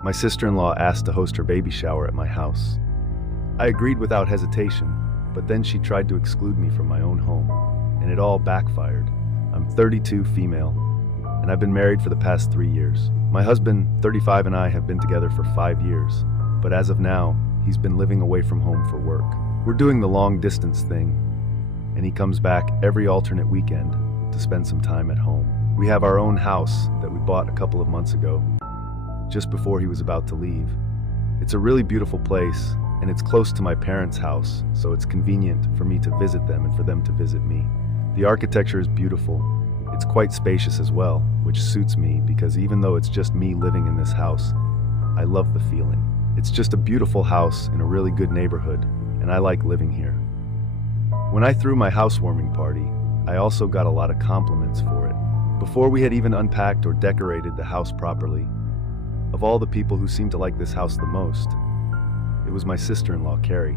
My sister-in-law asked to host her baby shower at my house. I agreed without hesitation, but then she tried to exclude me from my own home, and it all backfired. I'm 32, female, and I've been married for the past 3 years. My husband, 35, and I have been together for 5 years, but as of now, he's been living away from home for work. We're doing the long-distance thing, and he comes back every alternate weekend to spend some time at home. We have our own house that we bought a couple of months ago, just before he was about to leave. It's a really beautiful place, and it's close to my parents' house, so it's convenient for me to visit them and for them to visit me. The architecture is beautiful. It's quite spacious as well, which suits me because even though it's just me living in this house, I love the feeling. It's just a beautiful house in a really good neighborhood, and I like living here. When I threw my housewarming party, I also got a lot of compliments for it. Before we had even unpacked or decorated the house properly, of all the people who seemed to like this house the most, it was my sister-in-law, Carrie.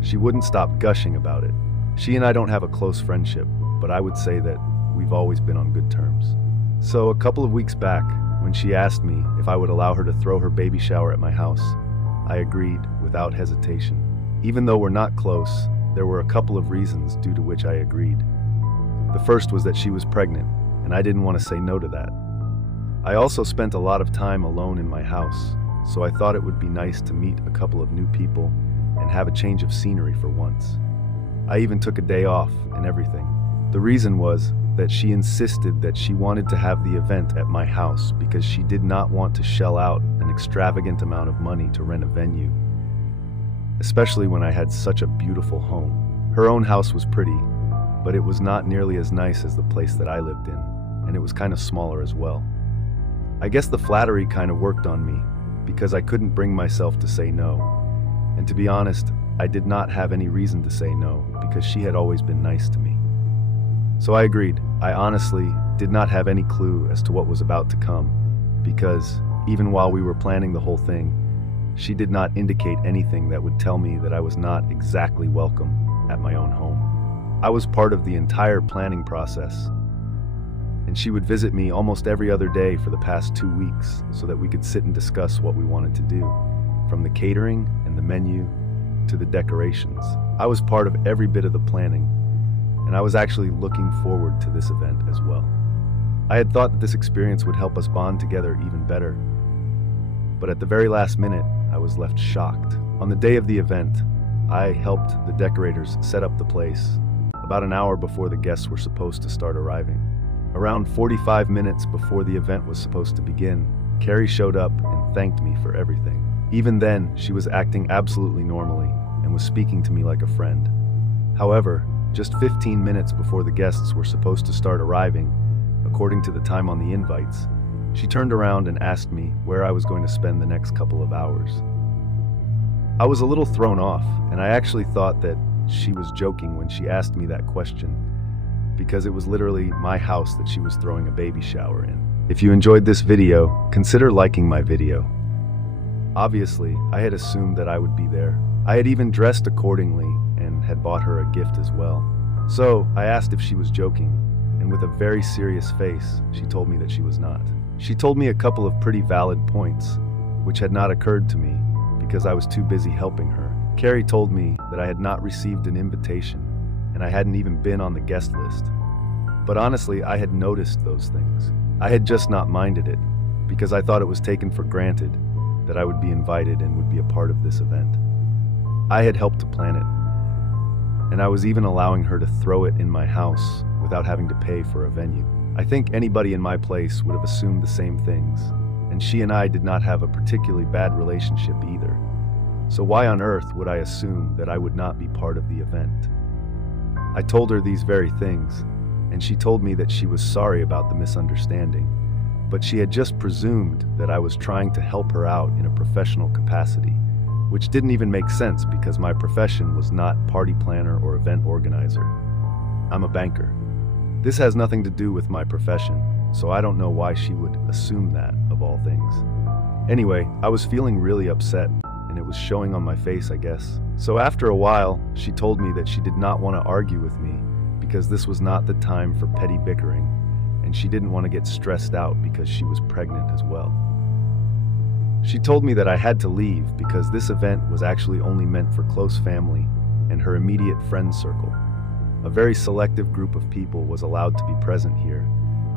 She wouldn't stop gushing about it. She and I don't have a close friendship, but I would say that we've always been on good terms. So a couple of weeks back, when she asked me if I would allow her to throw her baby shower at my house, I agreed without hesitation. Even though we're not close, there were a couple of reasons due to which I agreed. The first was that she was pregnant, and I didn't want to say no to that. I also spent a lot of time alone in my house, so I thought it would be nice to meet a couple of new people and have a change of scenery for once. I even took a day off and everything. The reason was that she insisted that she wanted to have the event at my house because she did not want to shell out an extravagant amount of money to rent a venue, especially when I had such a beautiful home. Her own house was pretty, but it was not nearly as nice as the place that I lived in, and it was kind of smaller as well. I guess the flattery kind of worked on me because I couldn't bring myself to say no. And to be honest, I did not have any reason to say no because she had always been nice to me. So I agreed. I honestly did not have any clue as to what was about to come because even while we were planning the whole thing, she did not indicate anything that would tell me that I was not exactly welcome at my own home. I was part of the entire planning process, and she would visit me almost every other day for the past 2 weeks so that we could sit and discuss what we wanted to do, from the catering and the menu to the decorations. I was part of every bit of the planning, and I was actually looking forward to this event as well. I had thought that this experience would help us bond together even better, but at the very last minute, I was left shocked. On the day of the event, I helped the decorators set up the place about an hour before the guests were supposed to start arriving. Around 45 minutes before the event was supposed to begin, Carrie showed up and thanked me for everything. Even then, she was acting absolutely normally and was speaking to me like a friend. However, just 15 minutes before the guests were supposed to start arriving, according to the time on the invites, she turned around and asked me where I was going to spend the next couple of hours. I was a little thrown off, and I actually thought that she was joking when she asked me that question, because it was literally my house that she was throwing a baby shower in. If you enjoyed this video, consider liking my video. Obviously, I had assumed that I would be there. I had even dressed accordingly and had bought her a gift as well. So I asked if she was joking, and with a very serious face, she told me that she was not. She told me a couple of pretty valid points, which had not occurred to me because I was too busy helping her. Carrie told me that I had not received an invitation, and I hadn't even been on the guest list. But honestly, I had noticed those things. I had just not minded it, because I thought it was taken for granted that I would be invited and would be a part of this event. I had helped to plan it, and I was even allowing her to throw it in my house without having to pay for a venue. I think anybody in my place would have assumed the same things, and she and I did not have a particularly bad relationship either. So why on earth would I assume that I would not be part of the event? I told her these very things, and she told me that she was sorry about the misunderstanding, but she had just presumed that I was trying to help her out in a professional capacity, which didn't even make sense because my profession was not party planner or event organizer. I'm a banker. This has nothing to do with my profession, so I don't know why she would assume that, of all things. Anyway, I was feeling really upset, and it was showing on my face, I guess. So after a while, she told me that she did not want to argue with me because this was not the time for petty bickering, and she didn't want to get stressed out because she was pregnant as well. She told me that I had to leave because this event was actually only meant for close family and her immediate friend circle. A very selective group of people was allowed to be present here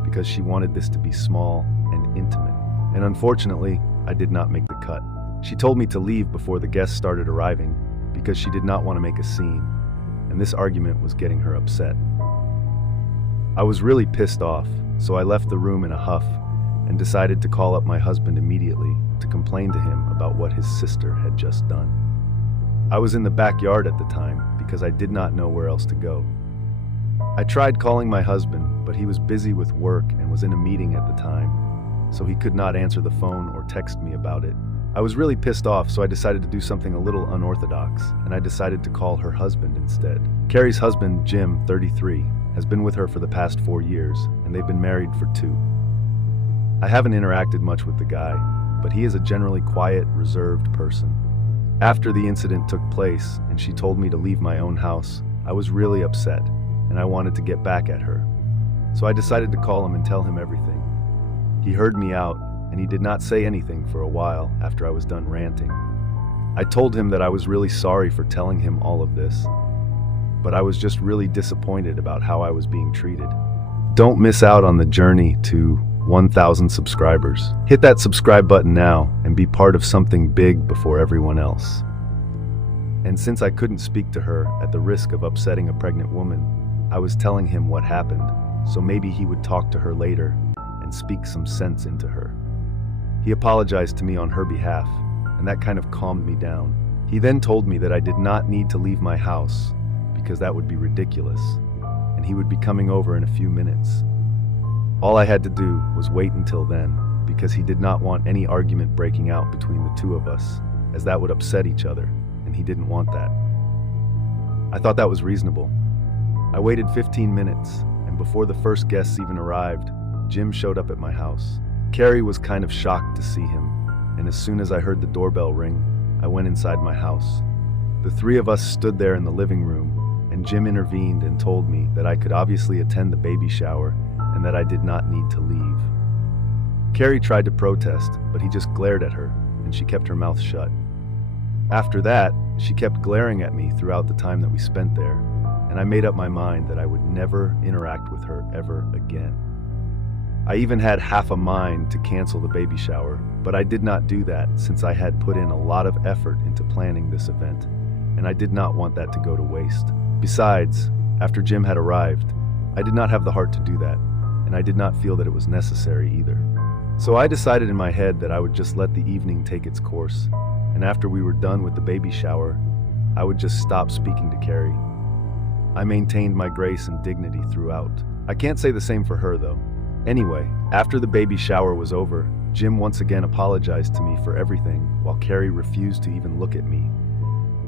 because she wanted this to be small and intimate. And unfortunately, I did not make the cut. She told me to leave before the guests started arriving because she did not want to make a scene, and this argument was getting her upset. I was really pissed off, so I left the room in a huff and decided to call up my husband immediately to complain to him about what his sister had just done. I was in the backyard at the time because I did not know where else to go. I tried calling my husband, but he was busy with work and was in a meeting at the time, so he could not answer the phone or text me about it. I was really pissed off, so I decided to do something a little unorthodox, and I decided to call her husband instead. Carrie's husband, Jim, 33, has been with her for the past 4 years, and they've been married for 2. I haven't interacted much with the guy, but he is a generally quiet, reserved person. After the incident took place and she told me to leave my own house, I was really upset, and I wanted to get back at her. So I decided to call him and tell him everything. He heard me out, and he did not say anything for a while after I was done ranting. I told him that I was really sorry for telling him all of this, but I was just really disappointed about how I was being treated. Don't miss out on the journey to 1,000 subscribers. Hit that subscribe button now and be part of something big before everyone else. And since I couldn't speak to her at the risk of upsetting a pregnant woman, I was telling him what happened, so maybe he would talk to her later and speak some sense into her. He apologized to me on her behalf, and that kind of calmed me down. He then told me that I did not need to leave my house because that would be ridiculous, and he would be coming over in a few minutes. All I had to do was wait until then, because he did not want any argument breaking out between the two of us, as that would upset each other, and he didn't want that. I thought that was reasonable. I waited 15 minutes, and before the first guests even arrived, Jim showed up at my house. Carrie was kind of shocked to see him, and as soon as I heard the doorbell ring, I went inside my house. The 3 of us stood there in the living room, and Jim intervened and told me that I could obviously attend the baby shower and that I did not need to leave. Carrie tried to protest, but he just glared at her, and she kept her mouth shut. After that, she kept glaring at me throughout the time that we spent there, and I made up my mind that I would never interact with her ever again. I even had half a mind to cancel the baby shower, but I did not do that since I had put in a lot of effort into planning this event, and I did not want that to go to waste. Besides, after Jim had arrived, I did not have the heart to do that, and I did not feel that it was necessary either. So I decided in my head that I would just let the evening take its course, and after we were done with the baby shower, I would just stop speaking to Carrie. I maintained my grace and dignity throughout. I can't say the same for her though. Anyway, after the baby shower was over, Jim once again apologized to me for everything while Carrie refused to even look at me.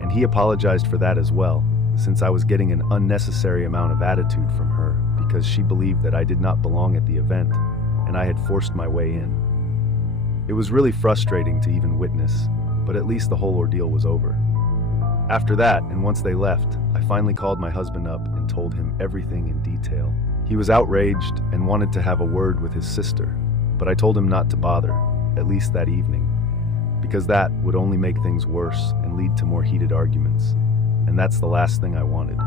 And he apologized for that as well, since I was getting an unnecessary amount of attitude from her because she believed that I did not belong at the event and I had forced my way in. It was really frustrating to even witness, but at least the whole ordeal was over. After that, and once they left, I finally called my husband up and told him everything in detail. He was outraged and wanted to have a word with his sister, but I told him not to bother, at least that evening, because that would only make things worse and lead to more heated arguments, and that's the last thing I wanted.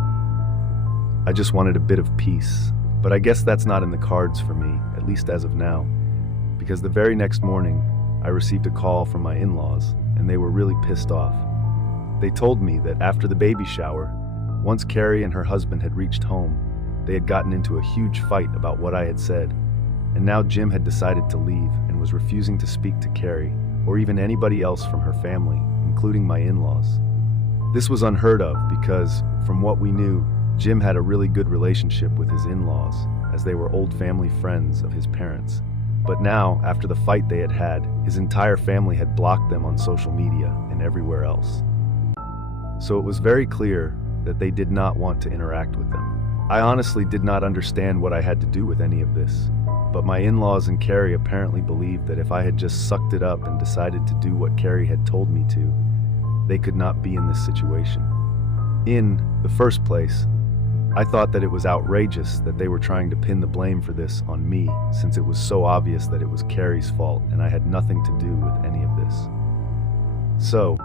I just wanted a bit of peace, but I guess that's not in the cards for me, at least as of now, because the very next morning, I received a call from my in-laws, and they were really pissed off. They told me that after the baby shower, once Carrie and her husband had reached home, they had gotten into a huge fight about what I had said, and now Jim had decided to leave and was refusing to speak to Carrie or even anybody else from her family, including my in-laws. This was unheard of because, from what we knew, Jim had a really good relationship with his in-laws, as they were old family friends of his parents. But now, after the fight they had had, his entire family had blocked them on social media and everywhere else. So it was very clear that they did not want to interact with them. I honestly did not understand what I had to do with any of this, but my in-laws and Carrie apparently believed that if I had just sucked it up and decided to do what Carrie had told me to, they could not be in this situation. In the first place, I thought that it was outrageous that they were trying to pin the blame for this on me, since it was so obvious that it was Carrie's fault and I had nothing to do with any of this. this. So,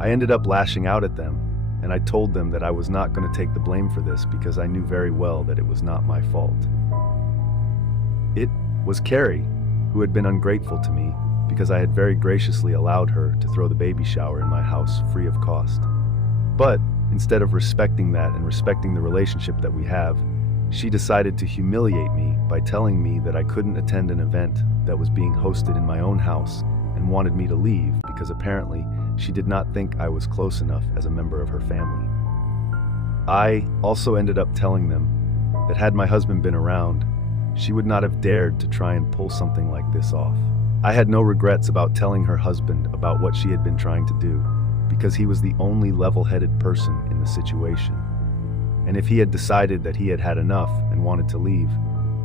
I ended up lashing out at them, and I told them that I was not going to take the blame for this because I knew very well that it was not my fault. It was Carrie who had been ungrateful to me because I had very graciously allowed her to throw the baby shower in my house free of cost. But instead of respecting that and respecting the relationship that we have, she decided to humiliate me by telling me that I couldn't attend an event that was being hosted in my own house and wanted me to leave because apparently she did not think I was close enough as a member of her family. I also ended up telling them that had my husband been around, she would not have dared to try and pull something like this off. I had no regrets about telling her husband about what she had been trying to do because he was the only level-headed person in the situation. And if he had decided that he had had enough and wanted to leave,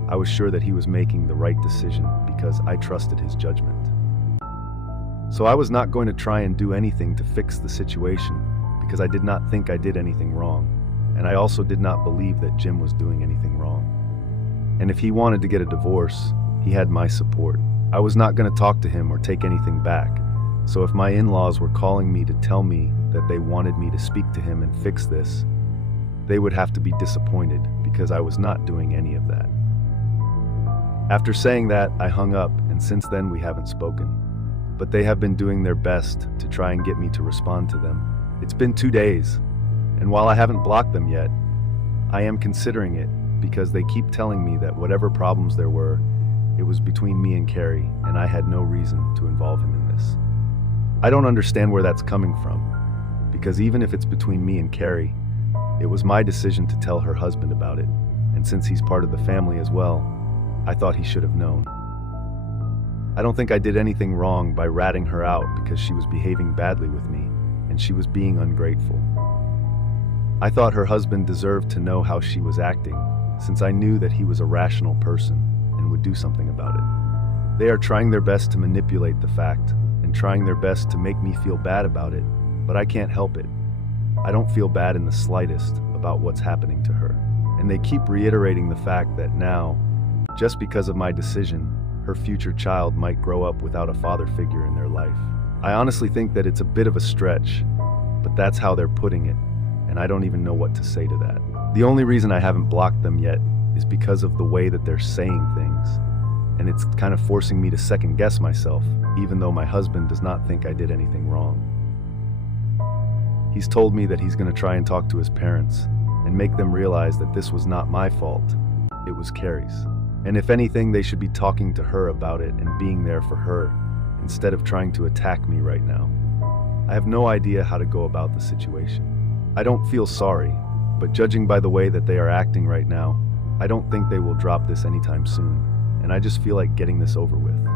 I was sure that he was making the right decision because I trusted his judgment. So I was not going to try and do anything to fix the situation because I did not think I did anything wrong, and I also did not believe that Jim was doing anything wrong. And if he wanted to get a divorce, he had my support. I was not going to talk to him or take anything back, so if my in-laws were calling me to tell me that they wanted me to speak to him and fix this, they would have to be disappointed because I was not doing any of that. After saying that, I hung up, and since then we haven't spoken. But they have been doing their best to try and get me to respond to them. It's been 2 days, and while I haven't blocked them yet, I am considering it because they keep telling me that whatever problems there were, it was between me and Carrie, and I had no reason to involve him in this. I don't understand where that's coming from, because even if it's between me and Carrie, it was my decision to tell her husband about it, and since he's part of the family as well, I thought he should have known. I don't think I did anything wrong by ratting her out because she was behaving badly with me, and she was being ungrateful. I thought her husband deserved to know how she was acting, since I knew that he was a rational person and would do something about it. They are trying their best to manipulate the fact, and trying their best to make me feel bad about it, but I can't help it. I don't feel bad in the slightest about what's happening to her, and they keep reiterating the fact that now, just because of my decision, her future child might grow up without a father figure in their life. I honestly think that it's a bit of a stretch, but that's how they're putting it, and I don't even know what to say to that. The only reason I haven't blocked them yet is because of the way that they're saying things, and it's kind of forcing me to second guess myself, even though my husband does not think I did anything wrong. He's told me that he's going to try and talk to his parents and make them realize that this was not my fault, it was Carrie's. And if anything, they should be talking to her about it and being there for her, instead of trying to attack me right now. I have no idea how to go about the situation. I don't feel sorry, but judging by the way that they are acting right now, I don't think they will drop this anytime soon, and I just feel like getting this over with.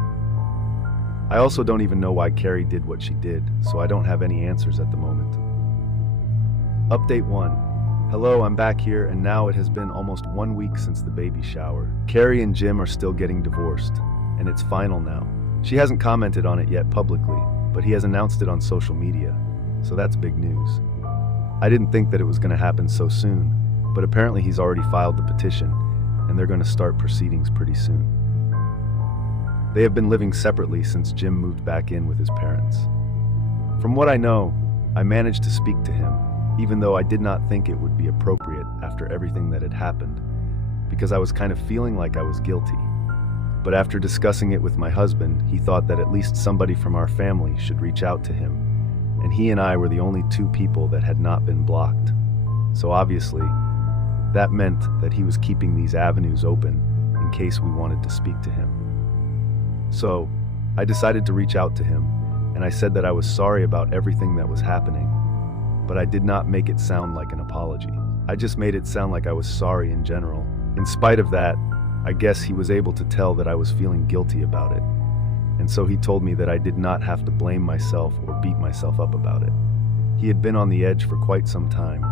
I also don't even know why Carrie did what she did, so I don't have any answers at the moment. Update 1. Hello, I'm back here, and now it has been almost 1 week since the baby shower. Carrie and Jim are still getting divorced, and it's final now. She hasn't commented on it yet publicly, but he has announced it on social media, so that's big news. I didn't think that it was going to happen so soon, but apparently he's already filed the petition, and they're going to start proceedings pretty soon. They have been living separately since Jim moved back in with his parents. From what I know, I managed to speak to him, even though I did not think it would be appropriate after everything that had happened, because I was kind of feeling like I was guilty. But after discussing it with my husband, he thought that at least somebody from our family should reach out to him, and he and I were the only 2 people that had not been blocked. So obviously, that meant that he was keeping these avenues open in case we wanted to speak to him. So, I decided to reach out to him, and I said that I was sorry about everything that was happening, but I did not make it sound like an apology. I just made it sound like I was sorry in general. In spite of that, I guess he was able to tell that I was feeling guilty about it, and so he told me that I did not have to blame myself or beat myself up about it. He had been on the edge for quite some time.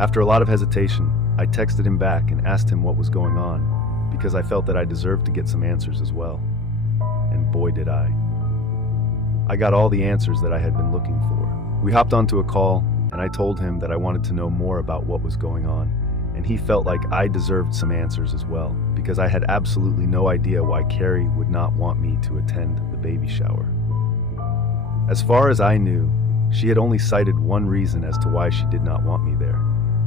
After a lot of hesitation, I texted him back and asked him what was going on, because I felt that I deserved to get some answers as well. And boy did I. I got all the answers that I had been looking for. We hopped onto a call, and I told him that I wanted to know more about what was going on, and he felt like I deserved some answers as well, because I had absolutely no idea why Carrie would not want me to attend the baby shower. As far as I knew, she had only cited one reason as to why she did not want me there,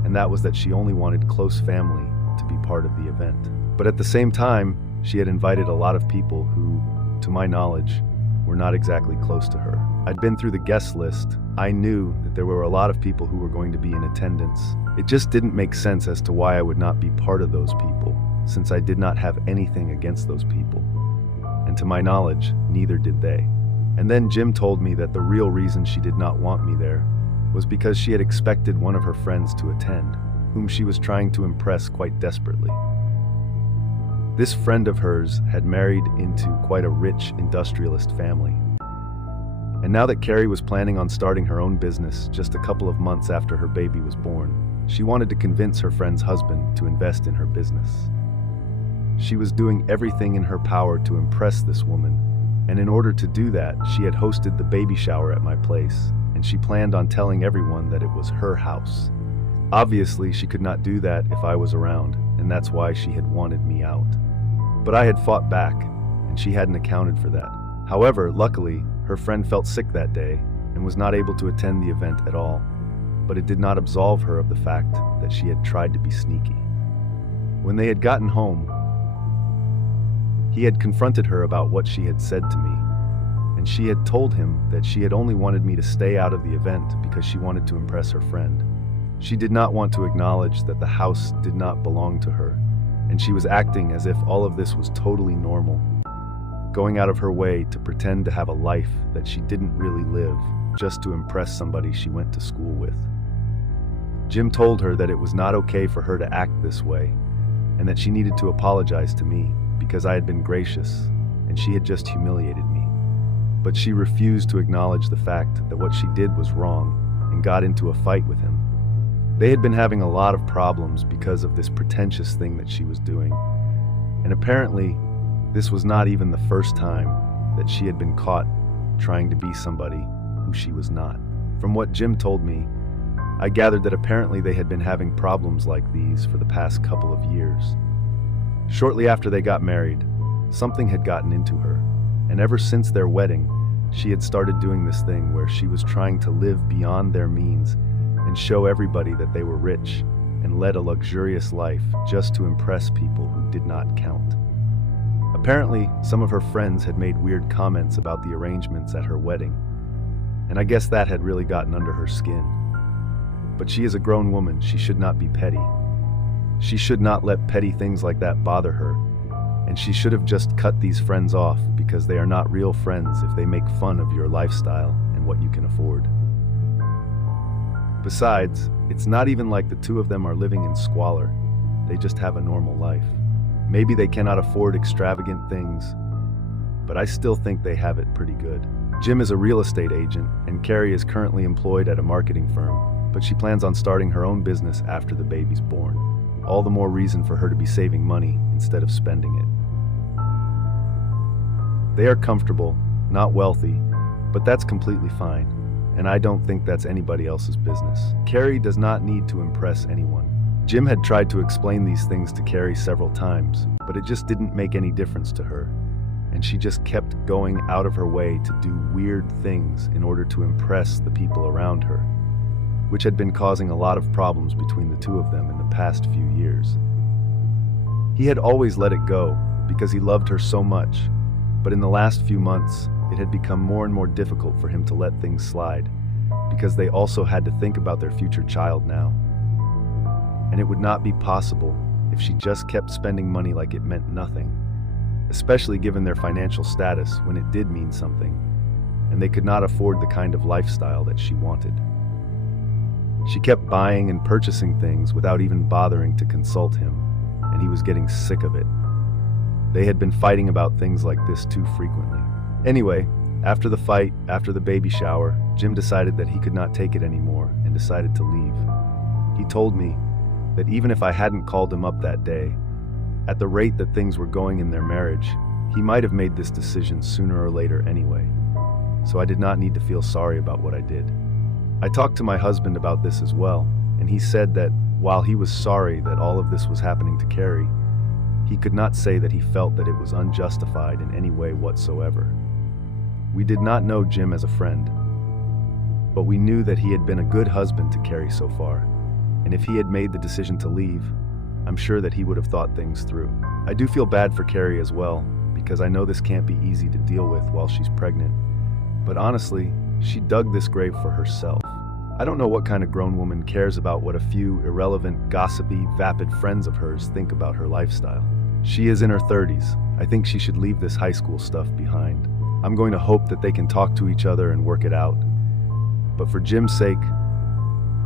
and that was that she only wanted close family to be part of the event. But at the same time, she had invited a lot of people who, to my knowledge, were not exactly close to her. I'd been through the guest list. I knew that there were a lot of people who were going to be in attendance. It just didn't make sense as to why I would not be part of those people, since I did not have anything against those people. And to my knowledge, neither did they. And then Jim told me that the real reason she did not want me there was because she had expected one of her friends to attend, whom she was trying to impress quite desperately. This friend of hers had married into quite a rich industrialist family. And now that Carrie was planning on starting her own business just a couple of months after her baby was born, she wanted to convince her friend's husband to invest in her business. She was doing everything in her power to impress this woman, and in order to do that, she had hosted the baby shower at my place, and she planned on telling everyone that it was her house. Obviously, she could not do that if I was around, and that's why she had wanted me out. But I had fought back, and she hadn't accounted for that. However, luckily, her friend felt sick that day and was not able to attend the event at all, but it did not absolve her of the fact that she had tried to be sneaky. When they had gotten home, he had confronted her about what she had said to me, and she had told him that she had only wanted me to stay out of the event because she wanted to impress her friend. She did not want to acknowledge that the house did not belong to her, and she was acting as if all of this was totally normal, going out of her way to pretend to have a life that she didn't really live just to impress somebody she went to school with. Jim told her that it was not okay for her to act this way, and that she needed to apologize to me because I had been gracious and she had just humiliated me. But she refused to acknowledge the fact that what she did was wrong and got into a fight with him. They had been having a lot of problems because of this pretentious thing that she was doing, and apparently this was not even the first time that she had been caught trying to be somebody who she was not. From what Jim told me, I gathered that apparently they had been having problems like these for the past couple of years. Shortly after they got married, something had gotten into her, and ever since their wedding, she had started doing this thing where she was trying to live beyond their means and show everybody that they were rich and led a luxurious life just to impress people who did not count. Apparently, some of her friends had made weird comments about the arrangements at her wedding, and I guess that had really gotten under her skin. But she is a grown woman, she should not be petty. She should not let petty things like that bother her, and she should have just cut these friends off because they are not real friends if they make fun of your lifestyle and what you can afford. Besides, it's not even like the two of them are living in squalor. They just have a normal life. Maybe they cannot afford extravagant things, but I still think they have it pretty good. Jim is a real estate agent, and Carrie is currently employed at a marketing firm, but she plans on starting her own business after the baby's born. All the more reason for her to be saving money instead of spending it. They are comfortable, not wealthy, but that's completely fine, and I don't think that's anybody else's business. Carrie does not need to impress anyone. Jim had tried to explain these things to Carrie several times, but it just didn't make any difference to her, and she just kept going out of her way to do weird things in order to impress the people around her, which had been causing a lot of problems between the two of them in the past few years. He had always let it go because he loved her so much, but in the last few months, it had become more and more difficult for him to let things slide because they also had to think about their future child now. And it would not be possible if she just kept spending money like it meant nothing, especially given their financial status when it did mean something, and they could not afford the kind of lifestyle that she wanted. She kept buying and purchasing things without even bothering to consult him, and he was getting sick of it. They had been fighting about things like this too frequently. Anyway, after the fight, after the baby shower, Jim decided that he could not take it anymore and decided to leave. He told me that even if I hadn't called him up that day, at the rate that things were going in their marriage, he might have made this decision sooner or later anyway. So I did not need to feel sorry about what I did. I talked to my husband about this as well, and he said that while he was sorry that all of this was happening to Carrie, he could not say that he felt that it was unjustified in any way whatsoever. We did not know Jim as a friend, but we knew that he had been a good husband to Carrie so far, and if he had made the decision to leave, I'm sure that he would have thought things through. I do feel bad for Carrie as well, because I know this can't be easy to deal with while she's pregnant, but honestly, she dug this grave for herself. I don't know what kind of grown woman cares about what a few irrelevant, gossipy, vapid friends of hers think about her lifestyle. She is in her 30s. I think she should leave this high school stuff behind. I'm going to hope that they can talk to each other and work it out. But for Jim's sake,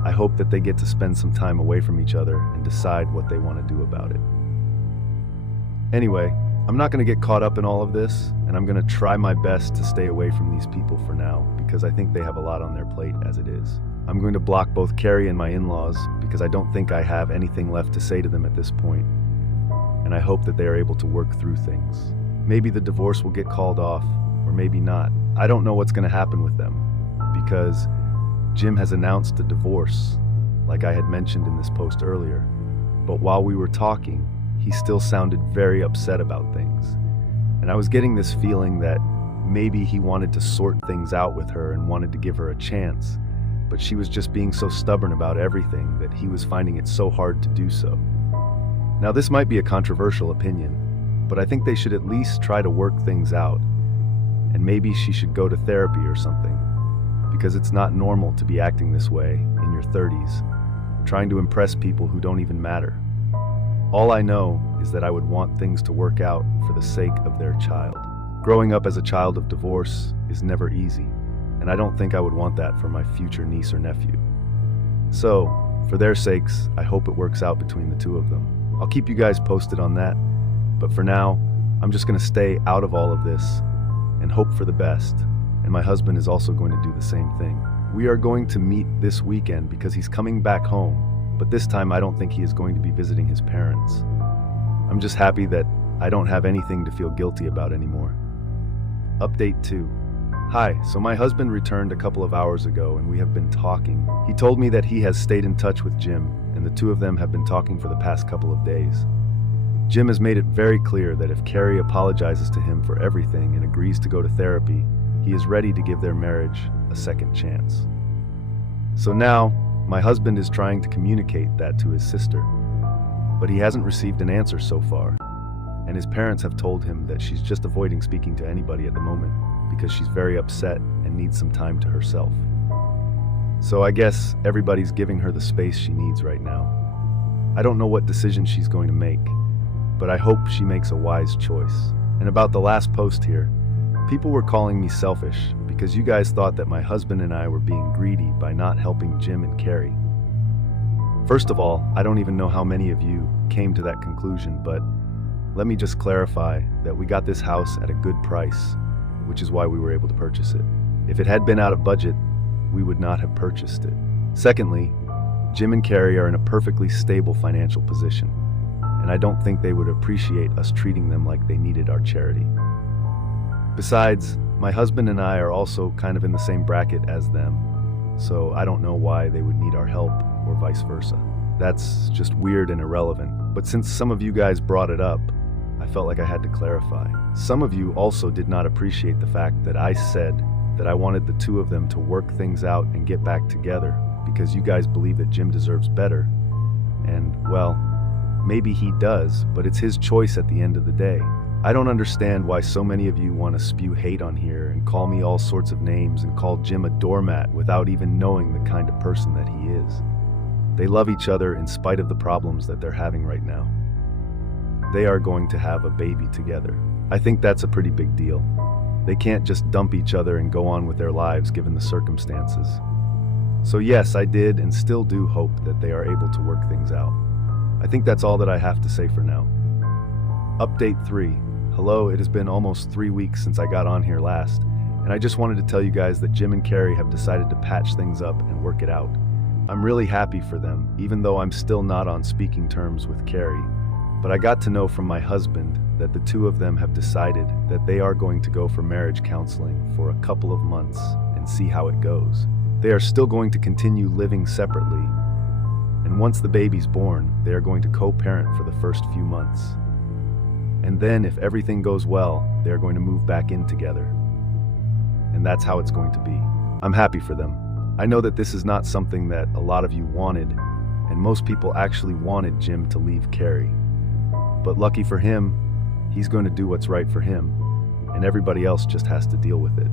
I hope that they get to spend some time away from each other and decide what they want to do about it. Anyway, I'm not going to get caught up in all of this, and I'm going to try my best to stay away from these people for now, because I think they have a lot on their plate as it is. I'm going to block both Carrie and my in-laws because I don't think I have anything left to say to them at this point, and I hope that they are able to work through things. Maybe the divorce will get called off, or maybe not. I don't know what's going to happen with them, because Jim has announced a divorce, like I had mentioned in this post earlier, but while we were talking, he still sounded very upset about things, and I was getting this feeling that maybe he wanted to sort things out with her and wanted to give her a chance, but she was just being so stubborn about everything that he was finding it so hard to do so. Now, this might be a controversial opinion, but I think they should at least try to work things out, and maybe she should go to therapy or something, because it's not normal to be acting this way in your 30s, trying to impress people who don't even matter. All I know is that I would want things to work out for the sake of their child. Growing up as a child of divorce is never easy, and I don't think I would want that for my future niece or nephew. So, for their sakes, I hope it works out between the two of them. I'll keep you guys posted on that, but for now, I'm just going to stay out of all of this and hope for the best, and my husband is also going to do the same thing. We are going to meet this weekend because he's coming back home, but this time I don't think he is going to be visiting his parents. I'm just happy that I don't have anything to feel guilty about anymore. Update 2. Hi, so my husband returned a couple of hours ago and we have been talking. He told me that he has stayed in touch with Jim, and the two of them have been talking for the past couple of days. Jim has made it very clear that if Carrie apologizes to him for everything and agrees to go to therapy, he is ready to give their marriage a second chance. So now, my husband is trying to communicate that to his sister, but he hasn't received an answer so far, and his parents have told him that she's just avoiding speaking to anybody at the moment because she's very upset and needs some time to herself. So I guess everybody's giving her the space she needs right now. I don't know what decision she's going to make, but I hope she makes a wise choice. And about the last post here, people were calling me selfish because you guys thought that my husband and I were being greedy by not helping Jim and Carrie. First of all, I don't even know how many of you came to that conclusion, but let me just clarify that we got this house at a good price, which is why we were able to purchase it. If it had been out of budget, we would not have purchased it. Secondly, Jim and Carrie are in a perfectly stable financial position, and I don't think they would appreciate us treating them like they needed our charity. Besides, my husband and I are also kind of in the same bracket as them, so I don't know why they would need our help or vice versa. That's just weird and irrelevant, but since some of you guys brought it up, I felt like I had to clarify. Some of you also did not appreciate the fact that I said that I wanted the two of them to work things out and get back together because you guys believe that Jim deserves better. And, well, maybe he does, but it's his choice at the end of the day. I don't understand why so many of you want to spew hate on here and call me all sorts of names and call Jim a doormat without even knowing the kind of person that he is. They love each other in spite of the problems that they're having right now. They are going to have a baby together. I think that's a pretty big deal. They can't just dump each other and go on with their lives given the circumstances. So yes, I did and still do hope that they are able to work things out. I think that's all that I have to say for now. Update 3. Hello, it has been almost 3 weeks since I got on here last, and I just wanted to tell you guys that Jim and Carrie have decided to patch things up and work it out. I'm really happy for them, even though I'm still not on speaking terms with Carrie. But I got to know from my husband that the two of them have decided that they are going to go for marriage counseling for a couple of months and see how it goes. They are still going to continue living separately, and once the baby's born, they are going to co-parent for the first few months. And then, if everything goes well, they are going to move back in together. and that's how it's going to be. I'm happy for them. I know that this is not something that a lot of you wanted, and most people actually wanted Jim to leave Carrie. But lucky for him, he's going to do what's right for him, and everybody else just has to deal with it.